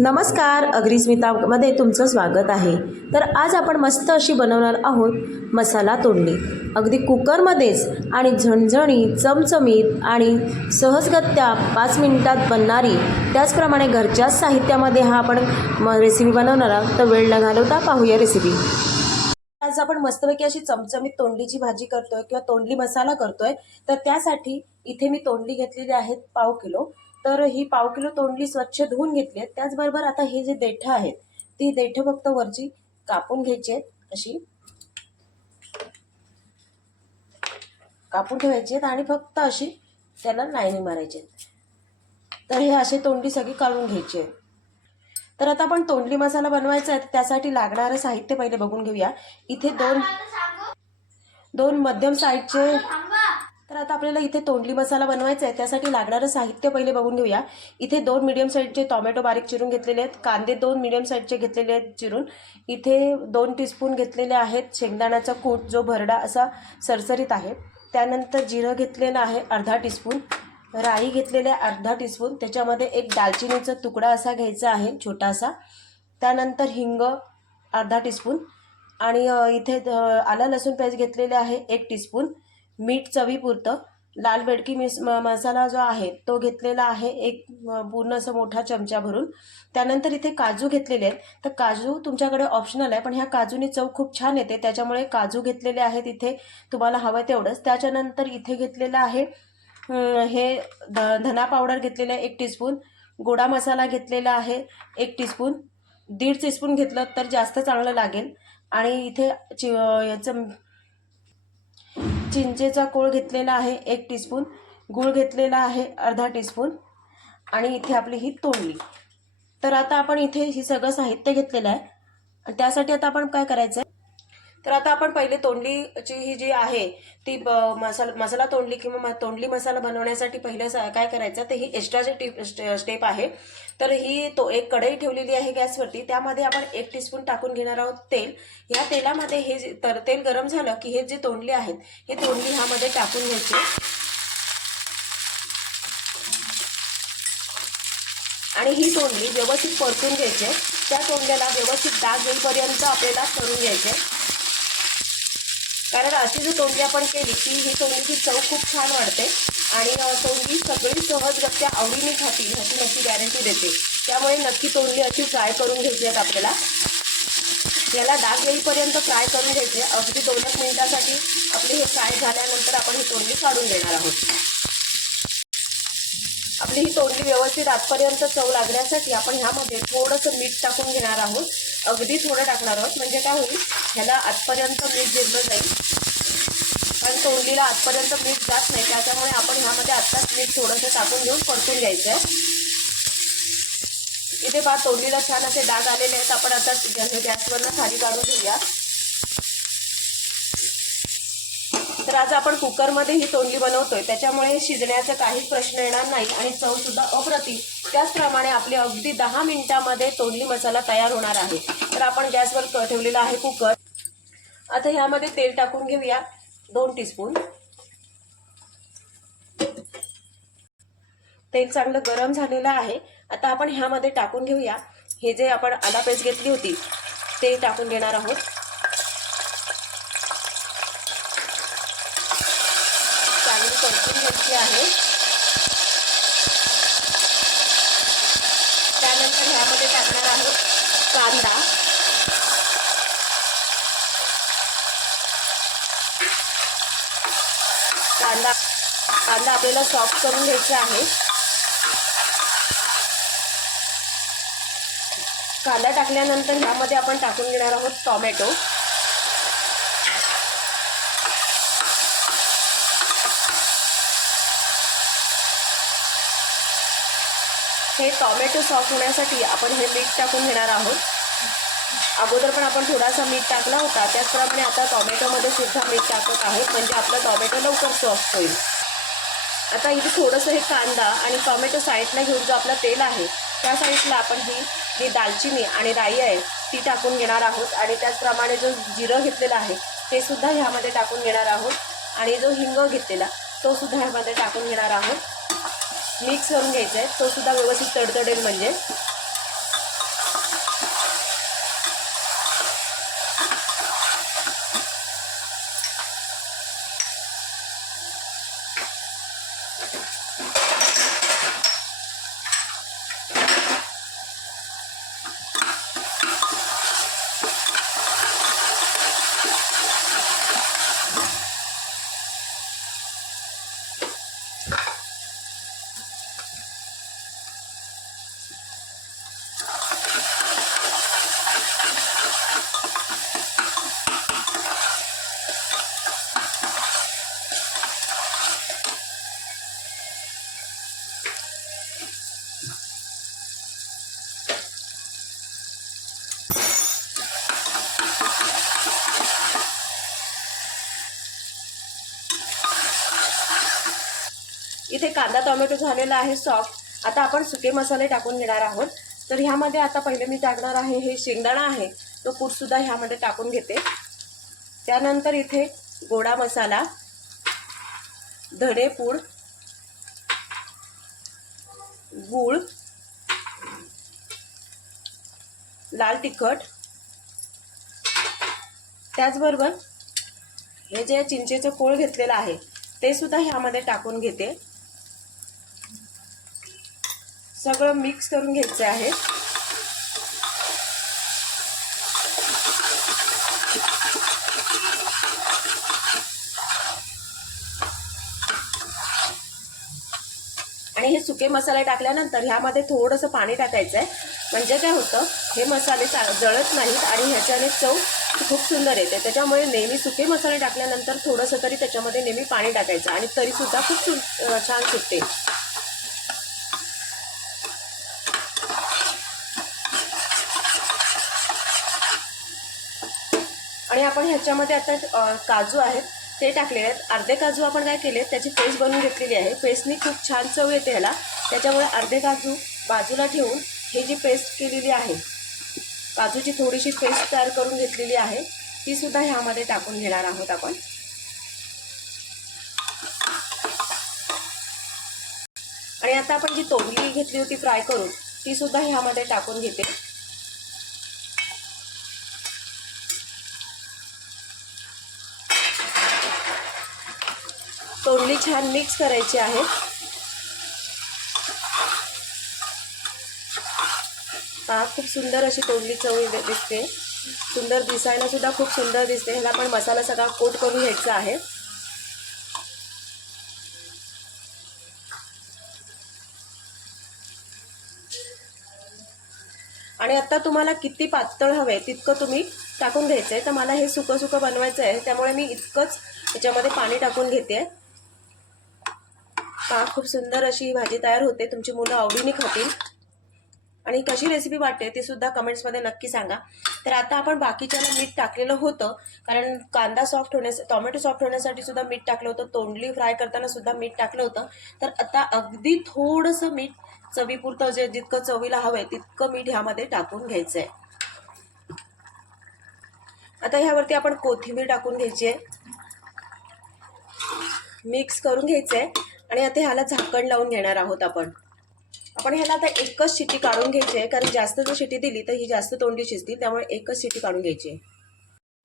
नमस्कार अग्रिस्मितामध्ये तुमचं स्वागत आहे. तर आज आपण मस्त अशी बनवणार आहोत मसाला तोंडली अगदी कुकरमध्येच आणि झणझणी चमचमीत आणि सहजगत्या पाच मिनिटात बनणारी त्याचप्रमाणे घरच्याच साहित्यामध्ये हा आपण म रेसिपी बनवणार आहोत. तर वेळ न घालवता पाहूया रेसिपी आज आपण मस्तपैकी अशी चमचमीत तोंडलीची भाजी करतोय किंवा तोंडली मसाला करतोय. तर त्यासाठी इथे मी तोंडली घेतलेली आहेत पाव किलो. तर ही पाव किलो तोंडली स्वच्छ धुवून घेतली आहेत. त्याचबरोबर आता हे जे देठं आहेत ती देठं फक्त वरची कापून घ्यायची आहेत. अशी कापून ठेवायची आहेत आणि फक्त अशी त्याला लाईनी मारायची आहेत. तर हे असे तोंडली सगळी काढून घ्यायची आहे तर आता आपण तोंडली मसाला बनवायचा आहे त्यासाठी लागणारं साहित्य पहिले बघून घेऊया. इथे दोन दोन मध्यम साईजचे तर आता आपल्याला इथे तोंडली मसाला बनवायचा आहे. त्यासाठी लागणारं साहित्य पहिले बघून घेऊया. इथे दोन मिडियम साईजचे टोमॅटो बारीक चिरून घेतलेले आहेत. कांदे दोन मिडियम साईजचे घेतलेले आहेत चिरून. इथे दोन टीस्पून घेतलेले आहेत शेंगदाण्याचा कूट जो भरडा असा सरसरीत आहे. त्यानंतर जिरं घेतलेलं आहे अर्धा टीस्पून राई घेतलेले आहे अर्धा टीस्पून त्याच्यामध्ये एक दालचिनीचा तुकडा असा घ्यायचा आहे छोटासा. त्यानंतर हिंग अर्धा टीस्पून आणि इथे आला लसूण पेस्ट घेतलेले आहे एक टीस्पून मीठ चवीपुरतं. लाल बेडकी मिस म मसाला जो आहे तो घेतलेला आहे एक पूर्ण असं मोठा चमचा भरून. त्यानंतर इथे काजू घेतलेले आहेत. तर काजू तुमच्याकडे ऑप्शनल आहे पण ह्या काजूनी चव खूप छान येते. त्याच्यामुळे काजू घेतलेले आहेत इथे तुम्हाला हवं तेवढंच. त्याच्यानंतर इथे घेतलेलं आहे हे ध धना पावडर घेतलेलं आहे एक टीस्पून. गोडा मसाला घेतलेला आहे एक टीस्पून. दीड टीस्पून घेतलं तर जास्त चांगलं लागेल. आणि इथे चि याचं चिंचेचा कोळ घेतलेला आहे एक टीस्पून गूळ घेतलेला आहे अर्धा टीस्पून आणि इथे आपली ही तोंडली. तर आता आपण इथे ही सगळं साहित्य घेतलेलं आहे. आणि त्यासाठी आता आपण काय करायचं तर आता आपण पहिले तोंडलीची ही जी आहे ती ब मसाला मसाला तोंडली किंवा तोंडली मसाला बनवण्यासाठी पहिलं काय करायचं तर ही एक्स्ट्राची टिप स्टे- स्टेप आहे तर ही तो एक कढई ठेवलेली आहे गॅसवरती त्यामध्ये आपण एक टीस्पून टाकून घेणार आहोत तेल. ह्या तेलामध्ये हे जे तर तेल गरम झालं की हे जे तोंडली आहेत हे तोंडली ह्यामध्ये टाकून घ्यायची. आणि ही तोंडली व्यवस्थित परतून घ्यायची त्या तोंडल्याला व्यवस्थित डाग येईपर्यंत आपल्याला करून घ्यायचे कारण अशी जी तोंडली आपण केली की ही तोंडीची चव खूप छान वाढते. आणि तोंडी तोंडली सगळी सहजगत्या आवडीने खातील ह्याची नक्की गॅरंटी देते. त्यामुळे नक्की तोंडली अशी फ्राय करून घ्यायची आहेत आपल्याला. याला डाग येईपर्यंत फ्राय करून घ्यायचे. अगदी दोन एक मिनिटासाठी आपली हे फ्राय झाल्यानंतर आपण ही तोंडली काढून देणार आहोत. आपली ही तोंडली व्यवस्थित आतपर्यंत चव लागण्यासाठी आपण ह्यामध्ये थोडंसं मीठ टाकून घेणार आहोत. अगदी थोडं टाकणार आहोत. म्हणजे काय होईल? ह्याला आतपर्यंत मीठ जिरलं जाईल. तोंडलीला आतपर्यंत मीठ जात नाही. त्याच्यामुळे आपण ह्यामध्ये आत्ताच मीठ थोडंसं टाकून घेऊन परतून घ्यायचं आहे इथे पहा तोंडलीला छान असे डाग आलेले आहेत. आपण आता गॅसवरनं खाली काढून घेऊया. तर आज आपण कुकरमध्ये ही तोंडली बनवतोय. त्याच्यामुळे शिजण्याचा काहीच प्रश्न येणार नाही आणि चव सुद्धा अप्रतिम. त्याचप्रमाणे आपली अगदी दहा मिनिटामध्ये तोंडली मसाला तयार होणार आहे. तर आपण गॅसवर ठेवलेला आहे कुकर. आता ह्यामध्ये तेल टाकून घेऊया. दोन टीस्पून तेल चांगलं गरम झालेलं आहे. आता आपण ह्यामध्ये टाकून घेऊया. हे जे आपण आधा पेस्ट घेतली होती ते टाकून घेणार आहोत. चांगली परतून घ्यायची आहे. त्यानंतर ह्यामध्ये टाकणार आहोत कांदा. कांदा आपल्याला सॉफ्ट करून घ्यायचा आहे. कांदा टाकल्यानंतर ह्यामध्ये आपण टाकून घेणार आहोत टॉमॅटो हे टॉमॅटो सॉफ्ट होण्यासाठी आपण हे मीठ टाकून घेणार आहोत. अगोदर पण आपण थोडासा मीठ टाकला होता. त्याचप्रमाणे आता टॉमॅटोमध्ये सुद्धा मीठ टाकत आहोत. म्हणजे आपलं टॉमॅटो लवकर सॉफ्ट होईल. आता इथे थोडंसं हे कांदा आणि टॉमॅटो साईडला घेऊन जो आपला तेल आहे त्या साईडला आपण ही जी दालचिनी आणि राई आहे ती टाकून घेणार आहोत. आणि त्याचप्रमाणे जो जिरं घेतलेला आहे ते सुद्धा ह्यामध्ये टाकून घेणार आहोत. आणि जो हिंग घेतलेला तो सुद्धा ह्यामध्ये टाकून घेणार आहोत. मिक्स करून घ्यायचा आहे तो सुद्धा व्यवस्थित तडतडेल म्हणजे. इथे कांदा टोमॅटो झालेला आहे सॉफ्ट आता आपण सुके मसाले टाकून घेणार आहोत. तर ह्यामध्ये आता पहिले मी टाकणार आहे हे शेंगदाणा आहे. तो कूटसुद्धा ह्यामध्ये टाकून घेते. त्यानंतर इथे गोडा मसाला धडेपूड गूळ लाल तिखट. त्याचबरोबर हे जे चिंचेचं कोळ घेतलेलं आहे ते सुद्धा ह्यामध्ये टाकून घेते. सगळं मिक्स करून घ्यायचं आहे. आणि हे सुके मसाले टाकल्यानंतर ह्यामध्ये थोडंसं पाणी टाकायचं आहे. म्हणजे काय होतं हे मसाले चा जळत नाहीत आणि ह्याच्याने चव खूप सुंदर येते. त्याच्यामुळे नेहमी सुके मसाले टाकल्यानंतर थोडंसं तरी त्याच्यामध्ये नेहमी पाणी टाकायचं आणि तरीसुद्धा खूप छान सुटते आपण ह्याच्यामध्ये आता काजू आहेत ते टाकलेले आहेत. अर्धे काजू आपण काय केले त्याची पेस्ट बनवून घेतलेली आहे. पेस्टनी खूप छान चव येते ह्याला. त्याच्यामुळे अर्धे काजू बाजूला ठेवून हे जी पेस्ट केलेली आहे काजूची थोडीशी पेस्ट तयार करून घेतलेली आहे ती सुद्धा ह्यामध्ये टाकून घेणार आहोत आपण. आणि आता आपण जी तोंडली घेतली होती फ्राय करून ती सुद्धा ह्यामध्ये टाकून घेते तोंडली छान मिक्स करायची आहे पहा खूप सुंदर अशी तोंडली चव दिसते. सुंदर दिसायला सुद्धा खूप सुंदर दिसते. ह्याला पण मसाला सगळा कोट करून घ्यायचा आहे. आणि आता तुम्हाला किती पातळ हवे आहे तितकं तुम्ही टाकून घ्यायचं आहे तर मला हे सुकं सुकं बनवायचं आहे त्यामुळे मी इतकंच याच्यामध्ये पाणी टाकून घेते. पहा खूप सुंदर अशी ही भाजी तयार होते. तुमची मुलं आवडीने खातील. आणि कशी रेसिपी वाटते ते सुद्धा कमेंट्समध्ये नक्की सांगा. तर आता आपण बाकीच्याला मीठ टाकलेलं होतं. कारण कांदा सॉफ्ट होण्यास टोमॅटो सॉफ्ट होण्यासाठी सुद्धा मीठ टाकलं होतं. तोंडली फ्राय करताना सुद्धा मीठ टाकलं होतं. तर आता अगदी थोडंसं मीठ चवीपुरतं जे जितकं चवीला हवं आहे तितकं मीठ ह्यामध्ये टाकून घ्यायचं आहे आता ह्यावरती आपण कोथिंबीर टाकून घ्यायची आहे मिक्स करून घ्यायचं आहे आणि आता ह्याला झाकण लावून घेणार आहोत आपण. आपण ह्याला आता एकच शिटी काढून घ्यायची आहे कारण जास्त जर शिटी दिली तर ही जास्त तोंडी शिजतील त्यामुळे एकच शिटी काढून घ्यायची आहे.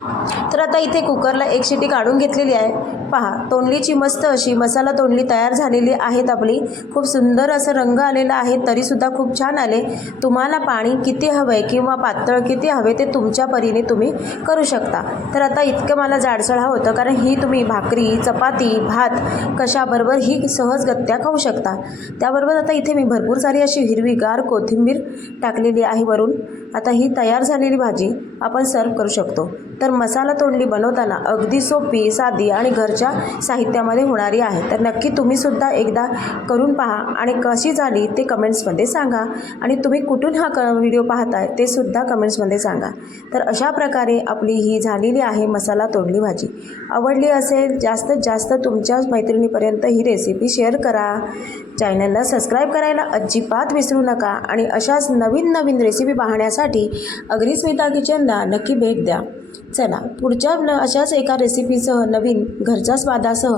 तर आता इथे कुकरला एक शिटी काढून घेतलेली आहे. पहा तोंडलीची मस्त अशी मसाला तोंडली तयार झालेली आहेत आपली. खूप सुंदर असं रंग आलेला आहे तरीसुद्धा खूप छान आले. तुम्हाला पाणी किती हवं आहे किंवा पातळ किती हवे ते तुमच्या परीने तुम्ही करू शकता. तर आता इतकं मला जाडसळ हवं होतं कारण ही तुम्ही भाकरी चपाती भात कशाबरोबर ही सहजगत्या खाऊ शकता. त्याबरोबर आता इथे मी भरपूर सारी अशी हिरवीगार कोथिंबीर टाकलेली आहे वरून. आता ही तयार झालेली भाजी आपण सर्व करू शकतो. तर मसाला तोंडली बनवताना अगदी सोपी साधी आणि घरच्या साहित्यामध्ये होणारी आहे. तर नक्की तुम्हीसुद्धा एकदा करून पहा आणि कशी झाली ते कमेंट्समध्ये सांगा. आणि तुम्ही कुठून हा क व्हिडिओ पाहताय ते सुद्धा कमेंट्समध्ये सांगा. तर अशा प्रकारे आपली ही झालेली आहे मसाला तोंडली भाजी. आवडली असेल जास्तीत जास्त तुमच्या मैत्रिणीपर्यंत ही रेसिपी शेअर करा. चॅनलला सबस्क्राईब करायला अजिबात विसरू नका. आणि अशाच नवीन नवीन रेसिपी पाहण्यासाठी अग्निस्मिता किचनला नक्की भेट द्या. चला पुढच्या न- अशाच एका रेसिपीसह नवीन घरच्या स्वादासह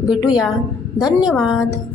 भेटूया. धन्यवाद.